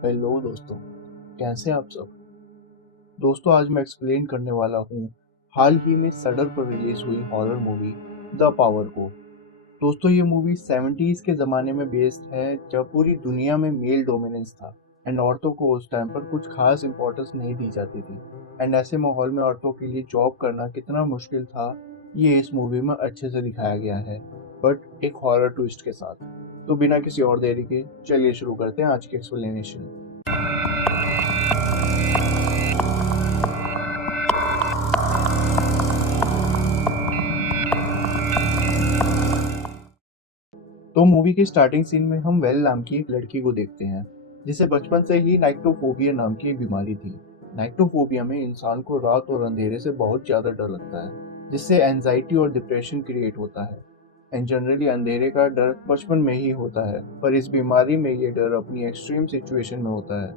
Hello दोस्तों, कैसे हैं आप सब। दोस्तों आज मैं एक्सप्लेन करने वाला हूँ हाल ही में सडर पर रिलीज हुई हॉरर मूवी द पावर को। दोस्तों ये मूवी 70s के ज़माने में बेस्ड है जब पूरी दुनिया में मेल डोमिनेंस था एंड औरतों को उस टाइम पर कुछ खास इंपॉर्टेंस नहीं दी जाती थी। एंड ऐसे माहौल में औरतों के लिए जॉब करना कितना मुश्किल था ये इस मूवी में अच्छे से दिखाया गया है, बट एक हॉरर ट्विस्ट के साथ। तो बिना किसी और देरी के चलिए शुरू करते हैं आज की एक्सप्लेनेशन। तो मूवी के स्टार्टिंग सीन में हम वेल नाम की एक लड़की को देखते हैं जिसे बचपन से ही नाइक्टोफोबिया नाम की एक बीमारी थी। नाइक्टोफोबिया में इंसान को रात और अंधेरे से बहुत ज्यादा डर लगता है जिससे एंजाइटी और डिप्रेशन क्रिएट होता है। एंड जनरली अंधेरे का डर बचपन में ही होता है, पर इस बीमारी में ये डर अपनी एक्सट्रीम सिचुएशन में होता है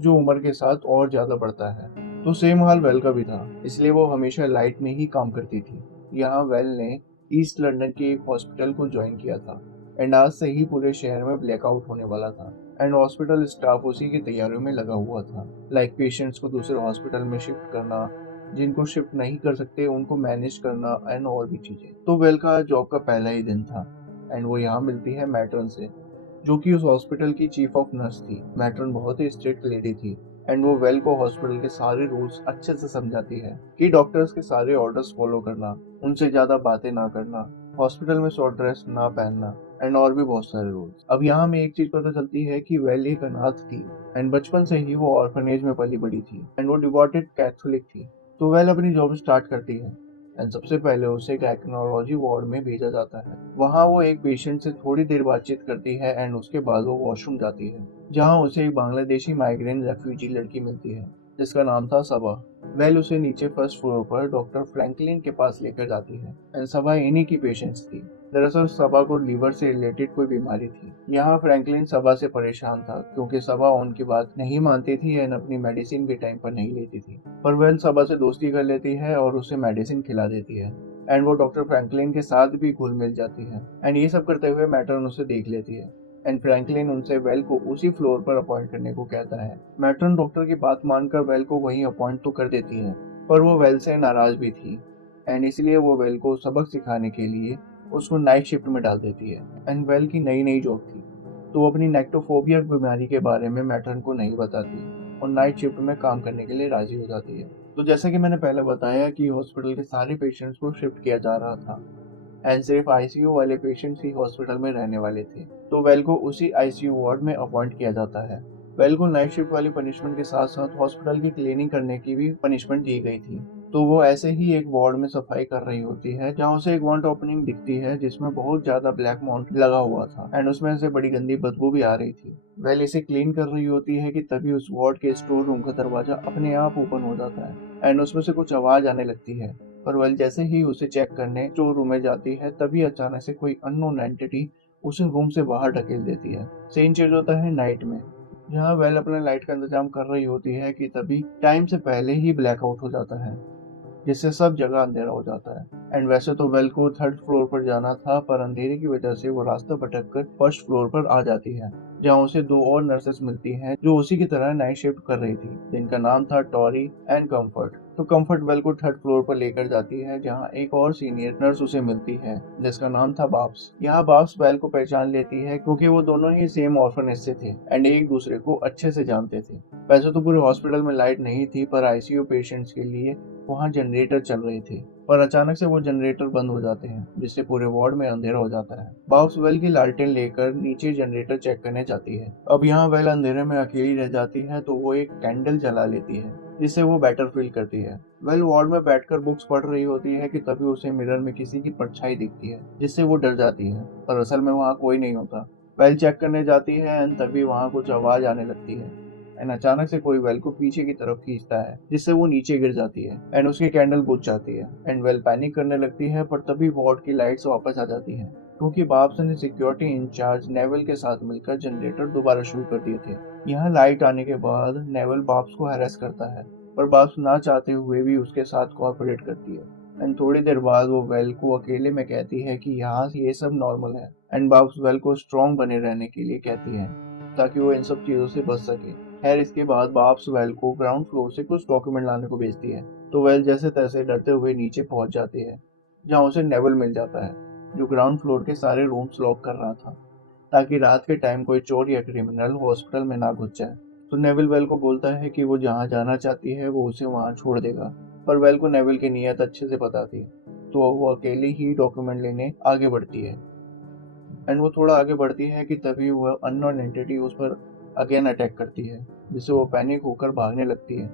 जो उम्र के साथ और ज्यादा बढ़ता है। तो सेम हाल वेल का भी था, इसलिए वो हमेशा लाइट में ही काम करती थी। यहाँ वेल ने ईस्ट लंदन के एक हॉस्पिटल को ज्वाइन किया था एंड आज से ही पूरे शहर में ब्लैकआउट होने वाला था एंड हॉस्पिटल स्टाफ उसी की तैयारियों में लगा हुआ था। लाइक पेशेंट्स को दूसरे हॉस्पिटल में शिफ्ट करना, जिनको शिफ्ट नहीं कर सकते उनको मैनेज करना एंड और भी चीजें। तो वेल का जॉब का पहला ही दिन था एंड वो यहाँ मिलती है मैट्रन से, जो कि उस हॉस्पिटल की चीफ ऑफ नर्स थी। मैट्रन बहुत ही स्ट्रिक्ट लेडी थी एंड वो वेल को हॉस्पिटल के सारे रूल्स अच्छे से समझाती है कि डॉक्टर्स के सारे ऑर्डर्स फॉलो करना, उनसे ज्यादा बातें ना करना, हॉस्पिटल में शॉर्ट ड्रेस ना पहनना एंड और भी बहुत सारे रूल्स। अब यहाँ में एक चीज पता चलती है कि वेल एक अनाथ थी एंड बचपन से ही वो ऑर्फनेज में पली बड़ी थी एंड वो डिवोटेड कैथोलिक थी। तो वेल अपनी जॉब स्टार्ट करती है एंड सबसे पहले उसे गायकोलॉजी वार्ड में भेजा जाता है। वहाँ वो एक पेशेंट से थोड़ी देर बातचीत करती है एंड उसके बाद वो वॉशरूम जाती है, जहाँ उसे एक बांग्लादेशी माइग्रेन रेफ्यूजी लड़की मिलती है जिसका नाम था सबा। वेल उसे नीचे फर्स्ट फ्लोर पर डॉक्टर फ्रैंकलिन के पास लेकर जाती है एंड सबा इन्हीं की पेशेंट्स थी। दरअसल सबा को लीवर से रिलेटेड कोई बीमारी थी। यहाँ फ्रैंकलिन सबा से परेशान था क्योंकि सबा उनकी बात नहीं मानती थी एंड अपनी मेडिसिन भी टाइम पर नहीं लेती थी। पर वेल सबा से दोस्ती कर लेती है और उसे मेडिसिन खिला देती है एंड वो डॉक्टर फ्रैंकलिन के साथ भी घुल मिल जाती है एंड ये सब करते हुए मैटर्न उसे देख लेती है एंड फ्रैंकलिन उनसे वेल को उसी फ्लोर पर अपॉइंट करने को कहता है। मैटर्न डॉक्टर की बात मानकर वेल को वहीं अपॉइंट तो कर देती है, पर वो वेल से नाराज भी थी एंड इसलिए वो वेल को सबक सिखाने के लिए उसको नाइट शिफ्ट में डाल देती है। एंड वेल की नई नई जॉब थी तो वो अपनी नेक्टोफोबिया बीमारी के बारे में मैटर्न को नहीं बताती और नाइट शिफ्ट में काम करने के लिए राजी हो जाती है। तो जैसा कि मैंने पहले बताया कि हॉस्पिटल के सारे पेशेंट्स को शिफ्ट किया जा रहा था एंड सिर्फ आईसीयू वाले पेशेंट्स ही हॉस्पिटल में रहने वाले थे। तो वेल को उसी आईसीयू वार्ड में अपॉइंट किया जाता है। वेल को नाइट शिफ्ट वाली पनिशमेंट के साथ साथ हॉस्पिटल की क्लीनिंग करने की भी पनिशमेंट दी गई थी। तो वो ऐसे ही एक वार्ड में सफाई कर रही होती है जहाँ उसे एक वार्ड ओपनिंग दिखती है जिसमें बहुत ज्यादा ब्लैक माउंट लगा हुआ था एंड उसमें से बड़ी गंदी बदबू भी आ रही थी। वेल इसे क्लीन कर रही होती है कि तभी उस वार्ड के स्टोर रूम का दरवाजा अपने आप ओपन हो जाता है एंड उसमें से कुछ आवाज आने लगती है। पर वेल जैसे ही उसे चेक करने स्टोर रूम में जाती है तभी अचानक से कोई अननोन एंटिटी उसे रूम से बाहर ढकेल देती है। सीन चेंज होता है नाइट में, जहाँ वेल अपने लाइट का इंतजाम कर रही होती है कि तभी टाइम से पहले ही ब्लैकआउट हो जाता है जिससे सब जगह अंधेरा हो जाता है। एंड वैसे तो वेल को थर्ड फ्लोर पर जाना था, पर अंधेरे की वजह से वो रास्ता भटक कर फर्स्ट फ्लोर पर आ जाती है, जहाँ उसे दो और नर्सेस मिलती हैं जो उसी की तरह नाइट शिफ्ट कर रही थी, जिनका नाम था टॉरी एंड कंफर्ट। तो कंफर्ट वेल को थर्ड फ्लोर पर लेकर जाती है जहाँ एक और सीनियर नर्स उसे मिलती है जिसका नाम था बाब्स। यहाँ बाब्स वेल को पहचान लेती है क्योंकि वो दोनों ही सेम ऑर्फनेज से थे एंड एक दूसरे को अच्छे से जानते थे। वैसे तो पूरे हॉस्पिटल में लाइट नहीं थी, पर आईसीयू पेशेंट्स के लिए वहाँ जनरेटर चल रहे थे, पर अचानक से वो जनरेटर बंद हो जाते हैं जिससे पूरे वार्ड में अंधेरा हो जाता है। बॉब्स वेल की लालटेन लेकर नीचे जनरेटर चेक करने जाती है। अब यहाँ वेल अंधेरे में अकेली रह जाती है तो वो एक कैंडल जला लेती है जिससे वो बेटर फील करती है। वेल वार्ड में बैठकर बुक्स पढ़ रही होती है कि तभी उसे मिरर में किसी की परछाई दिखती है जिससे वो डर जाती है, पर असल में वहाँ कोई नहीं होता। वेल चेक करने जाती है एंड तभी वहाँ कुछ आवाज आने लगती है एंड अचानक से कोई वेल को पीछे की तरफ खींचता है जिससे वो नीचे गिर जाती है एंड उसकी कैंडल बुझ जाती है एंड वेल पैनिक करने लगती है, पर तभी वार्ड की लाइट्स वापस आ जाती हैं क्योंकि बाब्स ने सिक्योरिटी इंचार्ज नेवल के साथ मिलकर जनरेटर दोबारा शुरू कर दिए थे। यहाँ लाइट आने के बाद नेवल बाब्स को हैरेस करता है, पर बाब्स ना चाहते हुए भी उसके साथ कोऑपरेट करती है एंड थोड़ी देर बाद वो वेल को अकेले में कहती है कि यहाँ ये सब नॉर्मल है एंड बाब्स वेल को स्ट्रॉन्ग बने रहने के लिए कहती है ताकि वो इन सब चीजों से बच सके। खैर इसके बाद बाब्स वेल को ग्राउंड फ्लोर से कुछ डॉक्यूमेंट लाने को भेजती है, तो वेल जैसे तैसे डरते हुए नीचे पहुंच जाती है, जहाँ उसे नेवल मिल जाता है, जो ग्राउंड फ्लोर के सारे रूम्स लॉक कर रहा था ताकि रात के टाइम कोई चोर या क्रिमिनल हॉस्पिटल में ना घुस जाए। तो नेविल वेल को बोलता है कि वो जहाँ जाना चाहती है वो उसे वहाँ छोड़ देगा, पर वेल को नेविल की नीयत अच्छे से पता थी, तो वो अकेली ही डॉक्यूमेंट लेने आगे बढ़ती है। एंड वो थोड़ा आगे बढ़ती है कि तभी वह अननोन एंटिटी उस पर अगेन अटैक करती है, जिससे वो पैनिक होकर भागने लगती है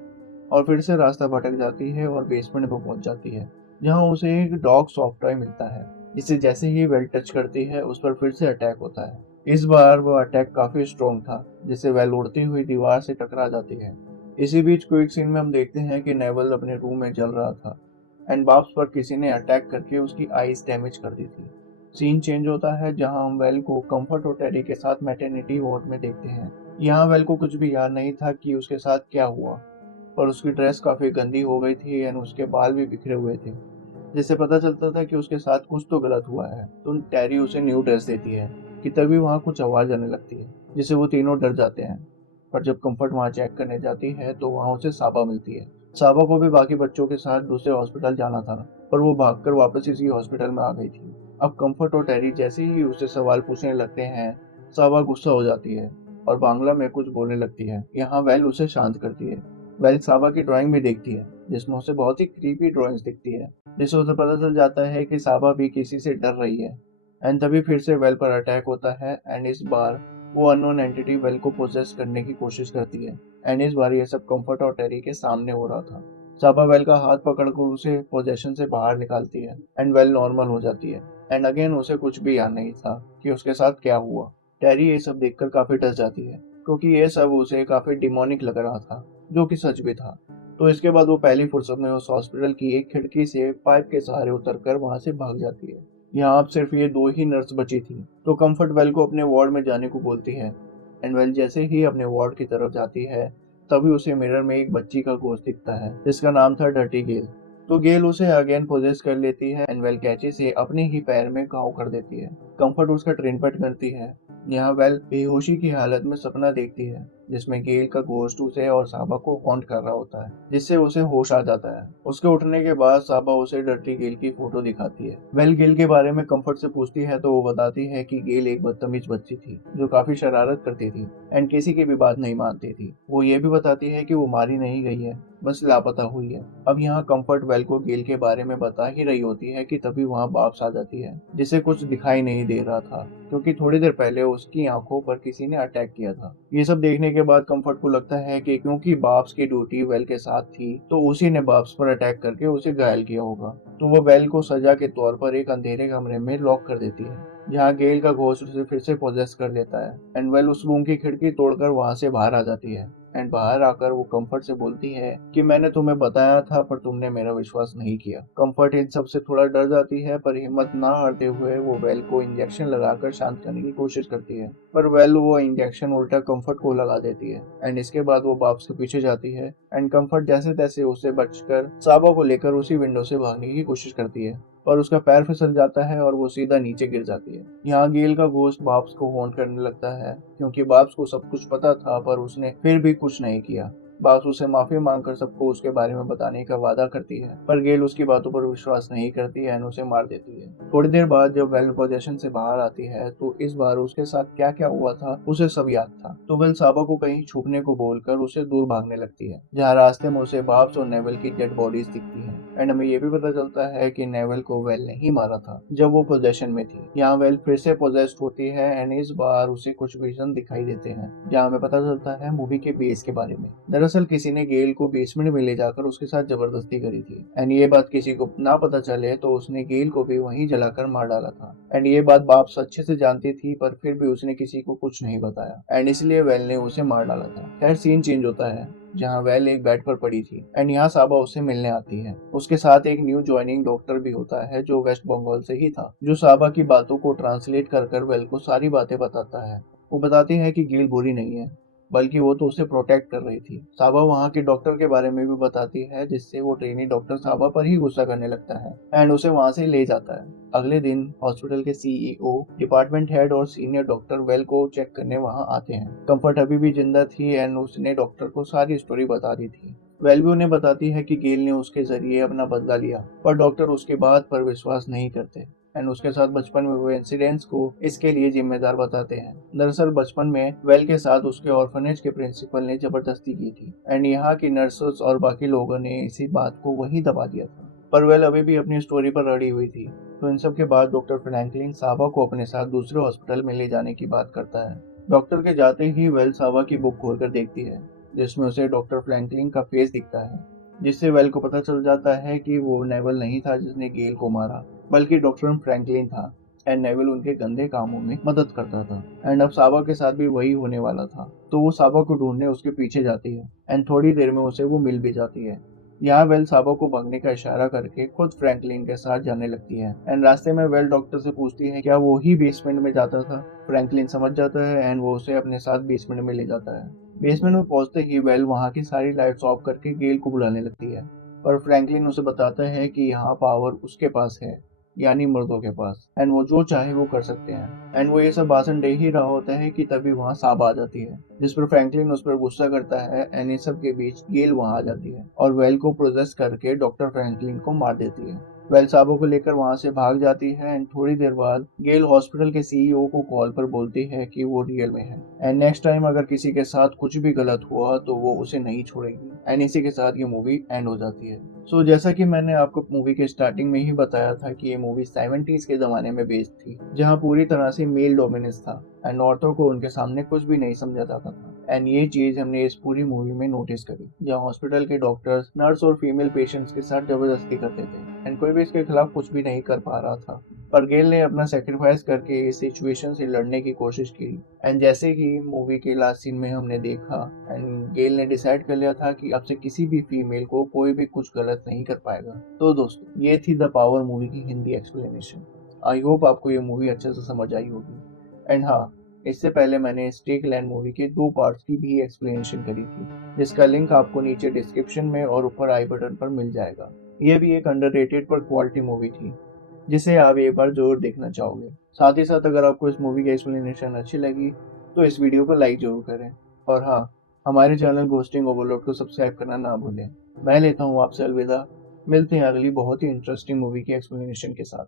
और फिर से रास्ता भटक जाती है और बेसमेंट में पहुंच जाती है, जहां उसे एक डॉग सॉफ्ट टॉय मिलता है, जिसे जैसे ही वेल टच करती है उस पर फिर से अटैक होता है। इस बार वो अटैक काफी स्ट्रॉन्ग था, जिससे वेल उड़ती हुई दीवार से टकरा जाती है। इसी बीच क्विक सीन में हम देखते हैं कि नेवल अपने रूम में जल रहा था एंड बाब्स पर किसी ने अटैक करके उसकी आईज डैमेज कर दी थी। सीन चेंज होता है जहां हम वेल को कंफर्ट और टेरी के साथ मैटरनिटी वार्ड में देखते हैं। यहाँ वेल को कुछ भी याद नहीं था कि उसके साथ क्या हुआ, पर उसकी ड्रेस काफी गंदी हो गई थी एंड उसके बाल भी बिखरे हुए थे, जिससे पता चलता था कि उसके साथ कुछ तो गलत हुआ है। तो टेरी उसे न्यू ड्रेस देती है कि तभी वहाँ कुछ आवाज आने लगती है, जिससे वो तीनों डर जाते हैं। पर जब कंफर्ट वहाँ चेक करने जाती है तो वहाँ उसे साबा मिलती है। साबा को भी बाकी बच्चों के साथ दूसरे हॉस्पिटल जाना था, पर वो भागकर वापस इसी हॉस्पिटल में आ गई थी। अब कंफर्ट और टेरी जैसे ही उससे सवाल पूछने लगते हैं, साबा गुस्सा हो जाती है और बांग्ला में कुछ बोलने लगती है। यहाँ वेल उसे शांत करती है। वेल साबा की ड्राइंग भी देखती है, जिसमें उसे बहुत ही क्रीपी ड्राइंग्स दिखती है, जिससे उसे पता चल जाता है कि साबा भी किसी से डर रही है। एंड तभी फिर से वेल पर अटैक होता है एंड इस बार वो अननोन एंटिटी वेल को पोजेस करने की कोशिश करती है। एंड इस बार ये सब कंफर्ट और टेरी के सामने हो रहा था। साबा वेल का हाथ पकड़कर उसे पोजेशन से बाहर निकालती है एंड वेल नॉर्मल हो जाती है। एंड अगेन उसे कुछ भी याद नहीं था कि उसके साथ क्या हुआ। टेरी ये सब देखकर काफी डर जाती है, क्योंकि ये सब उसे काफी डिमोनिक लग रहा था, जो कि सच भी था। तो इसके बाद वो पहली फुर्सत में उस हॉस्पिटल की एक खिड़की से पाइप के सहारे उतरकर वहां से भाग जाती है। यहाँ अब सिर्फ ये दो ही नर्स बची थी, तो कंफर्ट वेल को अपने वार्ड में जाने को बोलती है। एंड वेल जैसे ही अपने वार्ड की तरफ जाती है, तभी उसे मिरर में एक बच्ची का गोश्त दिखता है, जिसका नाम था डर्टी गेल। तो गेल उसे अगेन पोजेस कर लेती है एंड वेल कैची से अपने ही पैर में घाव कर देती है। कंफर्ट उसका ट्रीटमेंट करती है। यहाँ वेल बेहोशी की हालत में सपना देखती है, जिसमें गेल का गोश्त उसे और साबा को हॉन्ट कर रहा होता है, जिससे उसे होश आ जाता है। उसके उठने के बाद साबा उसे डर्टी गेल की फोटो दिखाती है। वेल गेल के बारे में कंफर्ट से पूछती है तो वो बताती है कि गेल एक बदतमीज बच्ची थी, जो काफी शरारत करती थी एंड किसी की भी बात नहीं मानती थी। वो ये भी बताती है कि वो मारी नहीं गई है, बस लापता हुई है। अब यहाँ कंफर्ट वेल को गेल के बारे में बता ही रही होती है कि तभी वहाँ बाब्स आ जाती है, जिसे कुछ दिखाई नहीं दे रहा था, क्योंकि थोड़ी देर पहले उसकी आंखों पर किसी ने अटैक किया था। ये सब देखने के बाद कंफर्ट को लगता है कि क्योंकि बाब्स की ड्यूटी वेल के साथ थी, तो उसी ने बाब्स पर अटैक करके उसे घायल किया होगा। तो वो वेल को सजा के तौर पर एक अंधेरे कमरे में लॉक कर देती है, जहाँ गेल का घोस्ट उसे फिर से पोजेस कर लेता है। एंड वेल उस रूम की खिड़की तोड़कर वहां से बाहर आ जाती है। एंड बाहर आकर वो कंफर्ट से बोलती है कि मैंने तुम्हें बताया था, पर तुमने मेरा विश्वास नहीं किया। कंफर्ट इन सब से थोड़ा डर जाती है, पर हिम्मत ना हारते हुए वो वेल को इंजेक्शन लगाकर शांत करने की कोशिश करती है, पर वेल वो इंजेक्शन उल्टा कंफर्ट को लगा देती है। एंड इसके बाद वो बाब्स के पीछे जाती है एंड कंफर्ट जैसे तैसे उससे बचकर साबा को लेकर उसी विंडो से भागने की कोशिश करती है, पर उसका पैर फिसल जाता है और वो सीधा नीचे गिर जाती है। यहाँ गेल का घोस्ट बाब्स को हॉन्ट करने लगता है, क्योंकि बाब्स को सब कुछ पता था, पर उसने फिर भी कुछ नहीं किया। बाब्स उसे माफी मांगकर सबको उसके बारे में बताने का वादा करती है, पर गेल उसकी बातों पर विश्वास नहीं करती है और उसे मार देती है। थोड़ी देर बाद जब वेल पोजेशन से बाहर आती है, तो इस बार उसके साथ क्या क्या हुआ था उसे सब याद था। तो वेल साबा को कहीं छुपने को बोलकर उसे दूर भागने लगती है, जहाँ रास्ते में उसे बाब्स और नेवल की डेड बॉडीज दिखती है। एंड हमें ये भी पता चलता है कि नेवल को वेल ने ही मारा था जब वो पोजेशन में थी। यहाँ वेल फिर से पोजेस्ड होती है एंड इस बार उसे कुछ विजन दिखाई देते हैं, जहाँ हमें पता चलता है मूवी के बेस के बारे में। दरअसल किसी ने गेल को बेसमेंट में ले जाकर उसके साथ जबरदस्ती करी थी एंड ये बात किसी को ना पता चले तो उसने गेल को भी वहीं जलाकर मार डाला था। एंड ये बात बाब्स अच्छे से जानती थी, पर फिर भी उसने किसी को कुछ नहीं बताया एंड इसलिए वेल ने उसे मार डाला था। खैर सीन चेंज होता है, जहाँ वेल एक बेड पर पड़ी थी एंड यहाँ साबा उससे मिलने आती है। उसके साथ एक न्यू ज्वाइनिंग डॉक्टर भी होता है, जो वेस्ट बंगाल से ही था, जो साबा की बातों को ट्रांसलेट कर वेल को सारी बातें बताता है। वो बताती है कि गेल बुरी नहीं है, बल्कि वो तो उसे प्रोटेक्ट कर रही थी। साबा वहाँ के डॉक्टर के बारे में भी बताती है, जिससे वो ट्रेनी डॉक्टर साबा पर ही गुस्सा करने लगता है एंड उसे वहाँ से ले जाता है। अगले दिन हॉस्पिटल के सीईओ, डिपार्टमेंट हेड और सीनियर डॉक्टर वेल को चेक करने वहाँ आते हैं। कंफर्ट अभी भी जिंदा थी एंड उसने डॉक्टर को सारी स्टोरी बता दी थी। वेल भी उन्हें बताती है कि गेल ने उसके जरिए अपना बदला लिया, पर डॉक्टर उसकी बात पर विश्वास नहीं करते एंड उसके साथ बचपन में हुए इंसिडेंट्स को इसके लिए जिम्मेदार बताते हैं। दरअसल बचपन में वेल के साथ उसके ऑर्फनेज के प्रिंसिपल ने जबरदस्ती की थी एंड यहाँ की नर्सेस और बाकी लोगों ने इसी बात को वही दबा दिया था, पर वेल अभी भी अपनी स्टोरी पर अड़ी हुई थी। तो इन सब के बाद डॉक्टर फ्रैंकलिन साबा को अपने साथ दूसरे हॉस्पिटल में ले जाने की बात करता है। डॉक्टर के जाते ही वेल साबा की बुक खोलकर देखती है, जिसमें उसे डॉक्टर फ्रैंकलिन का फेस दिखता है, जिससे वेल को पता चल जाता है कि वो नेवल नहीं था जिसने गेल को मारा, बल्कि डॉक्टर फ्रैंकलिन था एंड नेवल उनके गंदे कामों में मदद करता था एंड अब साबा के साथ भी वही होने वाला था। तो वो साबा को ढूंढने उसके पीछे जाती है एंड थोड़ी देर में उसे वो मिल भी जाती है। यहाँ वेल साबा को भागने का इशारा करके खुद फ्रैंकलिन के साथ जाने लगती है एंड रास्ते में वेल डॉक्टर से पूछती है क्या वो ही बेसमेंट में जाता था। फ्रैंकलिन समझ जाता है एंड वो उसे अपने साथ बेसमेंट में ले जाता है। बेसमेंट में पहुंचते ही वेल वहाँ की सारी लाइट्स ऑफ करके गेल को बुलाने लगती है, पर फ्रैंकलिन उसे बताता है कि यहाँ पावर उसके पास है, यानी मर्दों के पास, एंड वो जो चाहे वो कर सकते हैं। एंड वो ये सब भाषण दे ही रहा होता है कि तभी वहाँ साबा आ जाती है, जिस पर फ्रैंकलिन उस पर गुस्सा करता है एंड इन सब के बीच गेल वहाँ आ जाती है और वेल को प्रोसेस करके डॉक्टर फ्रैंकलिन को मार देती है। वेल साबो को लेकर वहाँ से भाग जाती है एंड थोड़ी देर बाद गेल हॉस्पिटल के सीईओ को कॉल पर बोलती है कि वो रियल में है एंड नेक्स्ट टाइम अगर किसी के साथ कुछ भी गलत हुआ तो वो उसे नहीं छोड़ेगी एंड इसी के साथ ये मूवी एंड हो जाती है। सो जैसा कि मैंने आपको मूवी के स्टार्टिंग में ही बताया था कि ये मूवी 70s के जमाने में बेस्ड थी, जहाँ पूरी तरह से मेल डोमिनेंस था एंड औरतों को उनके सामने कुछ भी नहीं समझा जाता था एंड ये चीज हमने इस पूरी मूवी में नोटिस करी, जहाँ हॉस्पिटल के डॉक्टर्स नर्स और फीमेल पेशेंट्स के साथ जबरदस्ती करते थे एंड कोई भी इसके खिलाफ कुछ भी नहीं कर पा रहा था। पर गेल ने अपना सेक्रीफाइस करके इस सिचुएशन से लड़ने की कोशिश की एंड जैसे कि मूवी के लास्ट सीन में हमने देखा एंड गेल ने डिसाइड कर लिया था कि अब से किसी भी फीमेल को कोई भी कुछ गलत नहीं कर पाएगा। तो दोस्तों ये थी द पावर मूवी की हिंदी एक्सप्लेनेशन। आई होप आपको ये मूवी अच्छे से समझ आई होगी। एंड हाँ, इससे पहले मैंने स्टेक लैंड मूवी के 2 पार्ट्स की भी एक्सप्लेनेशन करी थी, जिसका लिंक आपको नीचे डिस्क्रिप्शन में और ऊपर आई बटन पर मिल जाएगा। ये भी एक अंडररेटेड पर क्वालिटी मूवी थी, जिसे आप एक बार जरूर देखना चाहोगे। साथ ही साथ अगर आपको इस मूवी की एक्सप्लेनेशन अच्छी लगी तो इस वीडियो को लाइक जरूर करें और हाँ, हमारे चैनल घोस्टिंग ओवरलोड को सब्सक्राइब करना ना भूलें। मैं लेता हूँ आपसे अलविदा। मिलते हैं अगली बहुत ही इंटरेस्टिंग मूवी की एक्सप्लेनेशन के साथ।